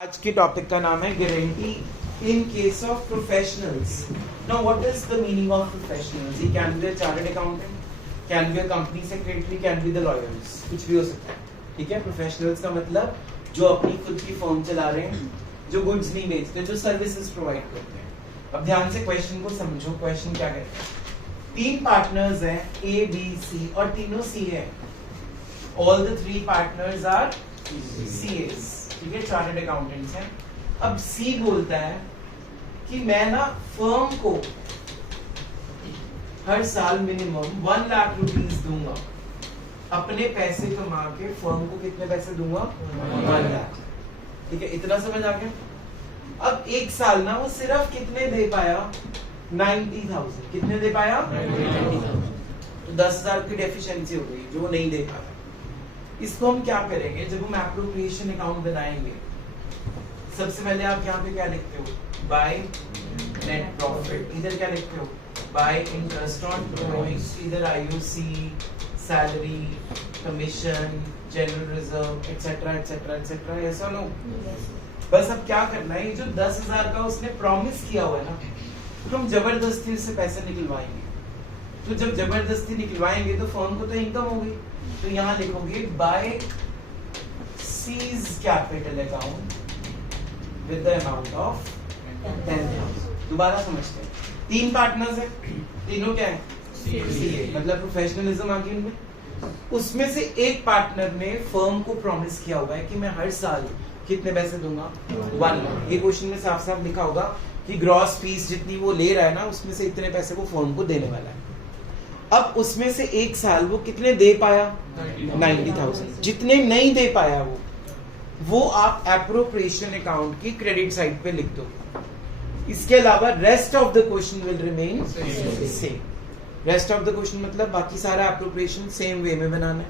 आज के टॉपिक का नाम है guarantee in case of professionals. Now what is the meaning of professionals? He can be a chartered accountant, can be a company secretary, can be the lawyers, कुछ भी हो सकता है. ठीक है. प्रोफेशनल्स का मतलब जो अपनी खुद की फर्म चला रहे हैं, जो गुड्स नहीं बेचते, जो सर्विसेज प्रोवाइड करते हैं. अब ध्यान से क्वेश्चन को समझो. क्वेश्चन क्या कहता है? तीन पार्टनर्स हैं ए बी सी और तीनों सी है. All the three partners are CS. ठीक है, चार्टर्ड अकाउंटेंट्स हैं. अब सी बोलता है कि मैं ना फर्म को हर साल मिनिमम 1 लाख रुपीस दूंगा. अपने पैसे कमा के फर्म को कितने पैसे दूंगा? 1 लाख. ठीक है, इतना समझ आ गया. अब एक साल ना वो सिर्फ कितने दे पाया? 90,000. कितने दे पाया? 90,000. तो 10,000 की डेफिशिएंसी हो गई जो वो नहीं दे पाया. इसको हम क्या करेंगे? जब हम एप्रोप्रिएशन अकाउंट बनाएंगे, सबसे पहले आप यहाँ पे क्या लिखते हो? By net profit. इधर क्या लिखते हो? By interest on borrowings. इधर IOC, salary, commission, general reserve, etcetera etcetera etcetera. ऐसा नो. बस अब क्या करना है, ये जो 10,000 का उसने प्रॉमिस किया हुआ है ना, हम जबरदस्ती उससे पैसे निकलवाएंगे. तो जब जबरदस्ती निकलवाएंगे तो फर्म को तो इनकम होगी. तो यहाँ लिखोगे by C's capital account with the amount of 10,000. दोबारा समझते हैं. तीन पार्टनर्स है, तीनों क्या है? सीए. मतलब प्रोफेशनलिज्म आ गई उनमें. उसमें से एक पार्टनर ने फर्म को प्रॉमिस किया हुआ है कि मैं हर साल कितने पैसे दूंगा? 1 लाख. ये क्वेश्चन में साफ साफ लिखा होगा कि ग्रॉस फीस जितनी वो ले रहा है ना, उसमें से इतने पैसे वो फर्म को देने वाला है. अब उसमें से एक साल वो कितने दे पाया? 90,000. जितने नहीं दे पाया वो आप एप्रोप्रिएशन अकाउंट की क्रेडिट साइड पे लिख दो. इसके अलावा rest of the question will remain same. Rest of the question मतलब बाकी सारा एप्रोप्रिएशन सेम वे में बनाना है.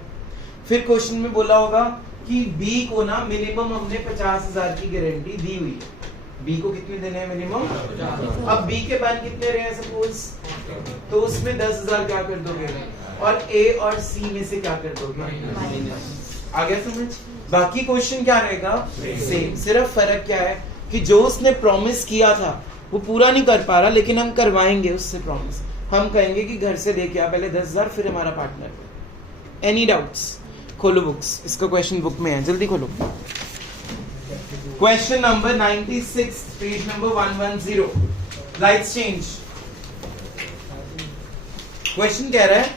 फिर क्वेश्चन में बोला होगा कि बी को ना मिनिमम हमने 50,000 की गारंटी दी हुई है. बी को कितने देने हैं मिनिमम? अब बी के बाद कितने रहे सपोज, तो उसमें 10,000 क्या कर दोगे? और ए और सी में से क्या कर दोगे? आ गया समझ? बाकी क्वेश्चन क्या रहेगा? सेम. सिर्फ फर्क क्या है कि जो उसने प्रॉमिस किया था वो पूरा नहीं कर पा रहा, लेकिन हम करवाएंगे उससे प्रॉमिस. हम कहेंगे कि घर से दे के आ पहले 10,000, फिर हमारा पार्टनर. Any doubts? खोलो बुक्स. इसका क्वेश्चन बुक में है, जल्दी खोलो. Question number 96, page number 110. Lights change. Question कह रहा है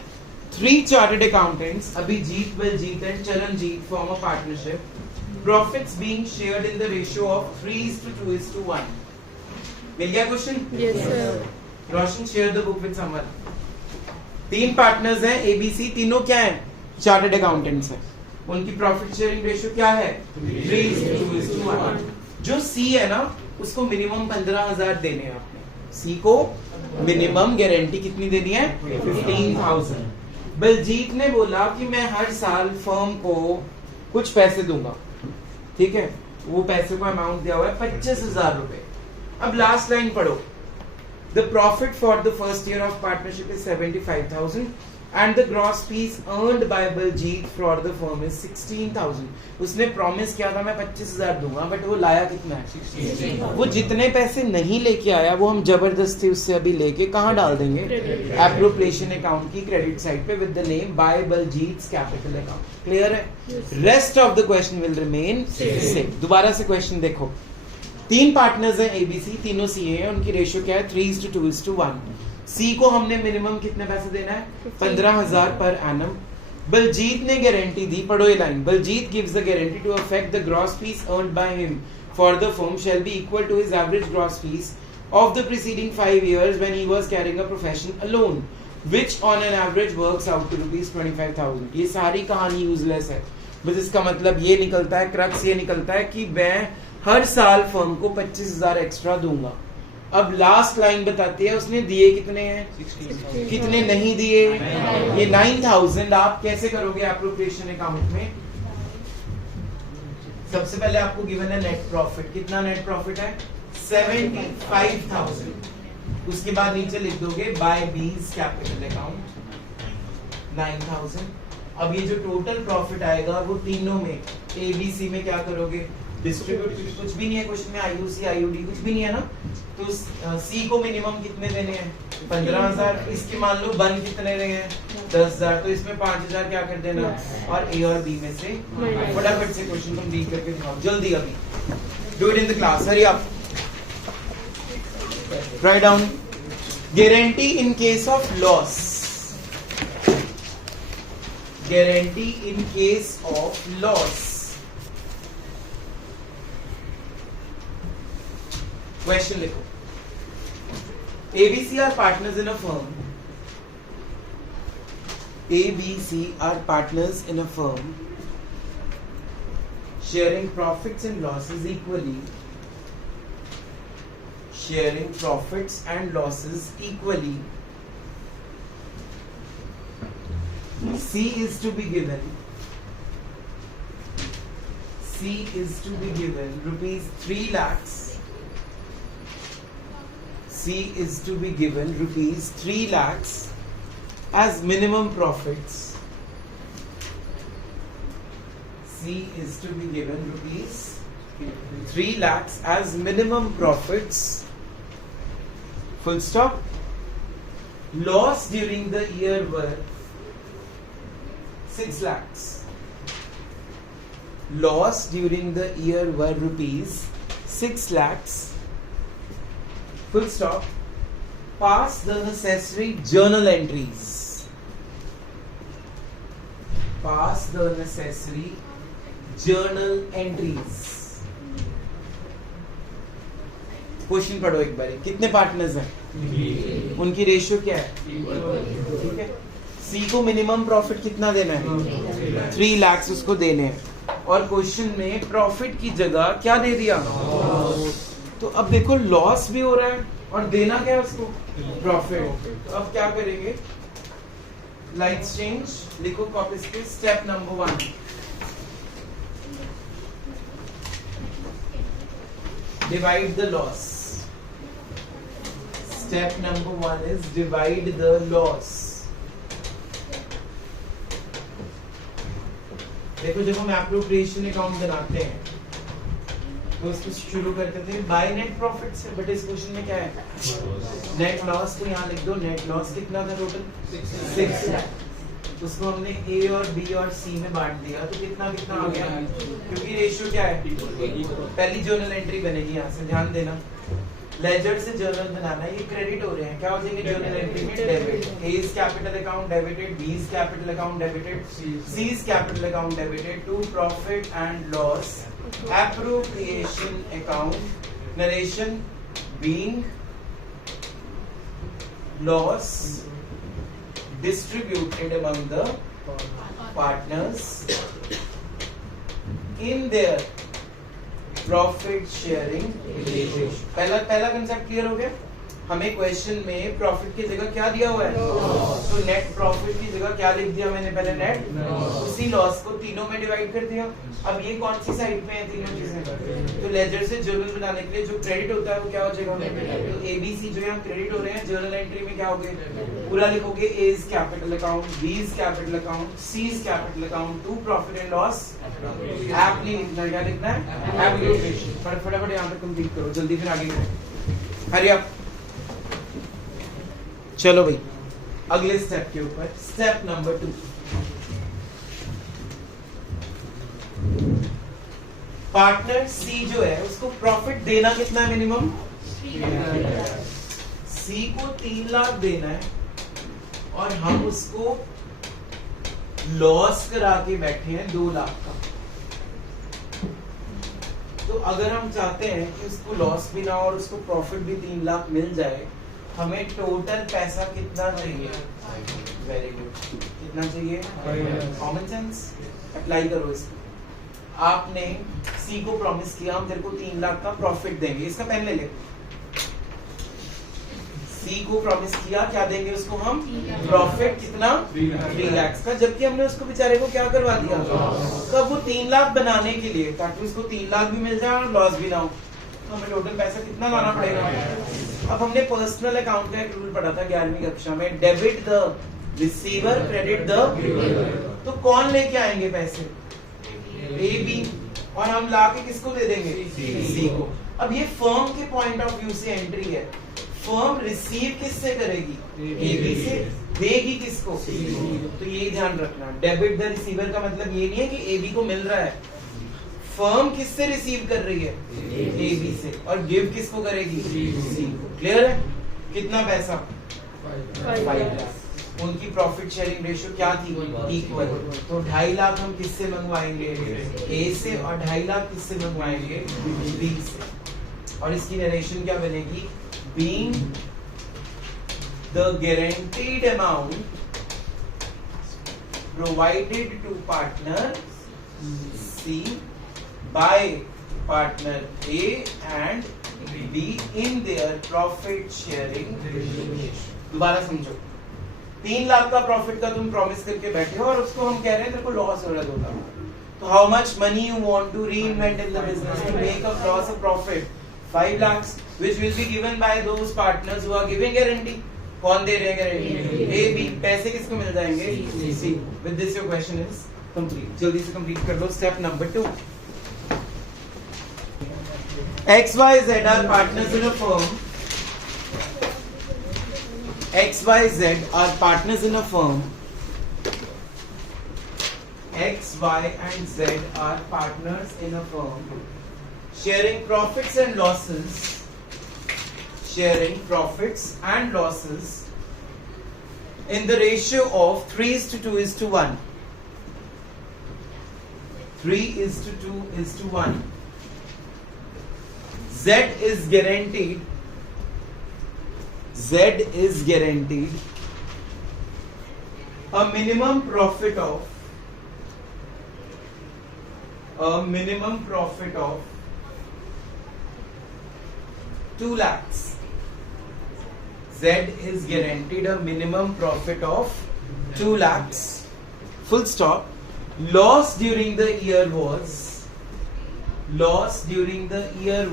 3 chartered accountants, Abhijit, Baljit and Charanjit form a partnership. Profits being shared in the ratio of 3:2:1. मिल गया question? Yes sir. Roshan, share the book with someone. 3 partners हैं ABC. तीनों क्या हैं? Chartered accountants हैं. उनकी प्रॉफिट शेयरिंग रेशियो क्या है? 3:1. जो सी है ना, उसको मिनिमम 15,000 देने हैं आपने. सी को मिनिमम गारंटी कितनी देनी है? 15,000. बलजीत ने बोला कि मैं हर साल फर्म को कुछ पैसे दूंगा. ठीक है, वो पैसे को अमाउंट दिया हुआ है 25,000 रुपए. अब लास्ट लाइन पढ़ो. The profit for the first year of partnership is 75,000 and the gross fees earned by Baljit for the firm is 16,000. उसने प्रॉमिस किया था मैं 25,000 दूंगा, बट वो लाया कितना है? 16,000. वो जितने पैसे नहीं लेके आया वो हम जबरदस्ती उससे अभी लेके कहाँ डाल देंगे? एप्रोप्रिएशन अकाउंट की क्रेडिट साइड पे with the name by Baljit's capital account. Clear है? Rest of the question will remain same. दोबारा से क्वेश्चन देखो. 3 पार्टनर्स हैं ABC, तीनों सी है. उनकी रेशियो क्या है? 3:2:1. सी को हमने मिनिमम कितने पैसे देना है? 15,000 पर एनम. बलजीत ने गारंटी दी. पढ़ो ये line. Baljit gives the guarantee to affect the gross fees earned by him for the firm shall be equal to his average gross fees of the preceding 5 years when he was carrying a profession alone which on an average works out to ₹25,000. ये सारी कहानी useless है. बस इसका मतलब ये निकलता है, क्रक्स ये निकलता है कि मैं हर साल फर्म को 25,000 एक्स्ट्रा दूंगा. अब लास्ट लाइन बताती है उसने दिए कितने हैं? 16. कितने नहीं दिए? ये 9,000. आप कैसे करोगे एप्रोप्रिएशन अकाउंट में? सबसे पहले आपको गिवन है नेट प्रॉफिट. कितना नेट प्रॉफिट है? 75,000. उसके बाद नीचे लिख दोगे बाय बीज कैपिटल अकाउंट 9,000. अब ये जो टोटल प्रॉफिट आएगा वो तीनों में ABC में क्या करोगे? डिस्ट्रीब्यूट कुछ भी नहीं है क्वेश्चन में, आईयूसी आईयूडी कुछ भी नहीं है ना, तो सी को मिनिमम कितने देने हैं 15,000, इसके मान लो बन कितने रहे हैं 10,000, तो इसमें 5,000 क्या कर देना और ए और बी में से फटाफट से क्वेश्चन कंप्लीट करके दिखाओ जल्दी, अभी do it in the class, hurry up, write down. Guarantee in case of loss, guarantee in case of loss. Question लिखो, ABC are partners in a firm. ABC are partners in a firm, sharing profits and losses equally. Sharing profits and losses equally. C is to be given. C is to be given rupees 3 lakhs. C is to be given rupees 3 lakhs as minimum profits. C is to be given rupees 3 lakhs as minimum profits. Full stop. Loss during the year were 6 lakhs. Loss during the year were rupees 6 lakhs. Full stop. Pass the necessary journal entries. Pass the necessary journal entries. Question पढ़ो एक बार, कितने partners हैं, उनकी ratio क्या है, ठीक है। सी को मिनिमम प्रॉफिट कितना देना है 3 लाख उसको देने हैं, और क्वेश्चन में प्रॉफिट की जगह क्या दे दिया, तो अब देखो लॉस भी हो रहा है और देना क्या है उसको प्रॉफिट। तो अब क्या करेंगे, लाइट्स चेंज, लिखो कॉपीज पे, step number 1, divide the loss. Step number 1 is divide the loss. देखो जब हम एप्रोप्रिएशन अकाउंट बनाते हैं तो उसको शुरू करते थे बाय नेट प्रॉफिट से, बट इस क्वेश्चन में क्या है नेट लॉस, तो यहाँ लिख दो नेट लॉस कितना था टोटल 6 लाख, उसको हमने ए और बी और सी में बांट दिया, तो कितना कितना आ गया, क्योंकि रेशियो क्या है, पहली जर्नल एंट्री बनेगी, यहाँ से ध्यान देना, लेजर से जर्नल बनाना, ये क्रेडिट हो रहे हैं, क्या हो जाएंगे जर्नल एंट्री में debit, A is capital account debited, B is capital account debited, C is capital account debited, to profit and loss appropriation account, narration being loss distributed among the partners in their profit sharing relationship. पहला concept clear हो गया, हमें question में profit की जगह क्या दिया हुआ है, तो नेट प्रॉफिट की जगह क्या लिख दिया मैंने पहले नेट, उसी लॉस को तीनों में डिवाइड कर दिया। अब ये कौन सी साइड में है तीनों चीजें, तो लेजर से जर्नल बनाने के लिए जो क्रेडिट होता है वो क्या हो जाएगा, तो एबीसी जो यहाँ क्रेडिट हो रहे हैं जर्नल एंट्री में क्या हो गए, पूरा लिखोगे, A is capital account, B is capital account, C is capital account, to profit and loss app नहीं लिखना है, क्या लिखना है एप्लीकेशन। फटाफट यहाँ पे कंप्लीट करो जल्दी, फिर आगे हरी अप। चलो भाई अगले स्टेप के ऊपर, स्टेप नंबर 2, पार्टनर सी जो है उसको प्रॉफिट देना कितना है मिनिमम, सी को 3 लाख देना है और हम उसको लॉस करा के बैठे हैं 2 लाख का। तो अगर हम चाहते हैं कि उसको लॉस भी ना और उसको प्रॉफिट भी 3 लाख मिल जाए, हमें टोटल पैसा कितना चाहिए, वेरी गुड, कितना चाहिए, कॉमन सेंस अप्लाई करो इसको। आपने सी को प्रॉमिस किया हम तेरे को 3 लाख का प्रॉफिट देंगे, इसका पेन ले ले, सी को प्रॉमिस किया क्या देंगे उसको हम, प्रॉफिट कितना 3 लाख का, जबकि हमने उसको बेचारे को क्या करवा दिया, तो वो 3 लाख बनाने के लिए ताकि उसको 3 लाख भी मिल जाए और लॉस भी ना हो, तो हमें टोटल पैसा कितना लाना पड़ेगा। अब हमने पर्सनल अकाउंट का एक रूल पढ़ा था 11वीं कक्षा में, debit the receiver credit the, तो कौन लेके आएंगे पैसे, ए बी, और हम लाके किसको दे देंगे? C सी को। अब ये फर्म के पॉइंट ऑफ व्यू से एंट्री है। फर्म रिसीव किससे करेगी? एबी से। देगी किसको? C तो ये ध्यान रखना, डेबिट द रिसीवर का मतलब ये नहीं है कि एबी को मिल रहा है। फर्म किससे रिसीव कर रही है? एबी से। और गिव किसको करेगी? सी को। क्लियर है? कितना पैसा? 5 लाख। उनकी प्रॉफिट शेयरिंग रेशियो क्या थी? इक्वल। तो 2.5 लाख हम किससे मंगवाएंगे? ए से। और 2.5 लाख किससे मंगवाएंगे? बी से। और इसकी नरेशन क्या बनेगी? Being the guaranteed amount provided to partner C by partner A and B in their profit sharing ratio. दोबारा समझो, 3 लाख का प्रॉफिट का तुम प्रॉमिस करके बैठे हो और उसको हम कह रहे हैं तेरे को लॉस हो रहा है। तो how much money you want to reinvent in the business to make a loss a profit? 5 lakhs which will be given by those partners who are giving guarantee. कौन दे रहे हैं गारंटी? A B. पैसे किसको मिल जाएंगे? C. With this your question is complete. जल्दी से complete कर लो। Step number 2, XYZ are partners in a firm. XYZ are partners in a firm. X, Y and Z are partners in a firm, sharing profits and losses. Sharing profits and losses in the ratio of 3:2:1. 3:2:1. Z is guaranteed a minimum profit of 2 lakhs. Z is guaranteed a minimum profit of 2 lakhs. Full stop. Loss during the year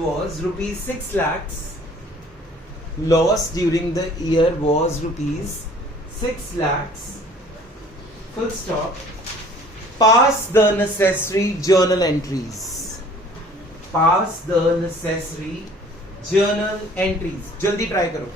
was rupees 6 lakhs. Loss during the year was rupees 6 lakhs. Full stop. Pass the necessary journal entries. Pass the necessary journal entries. जल्दी try करो।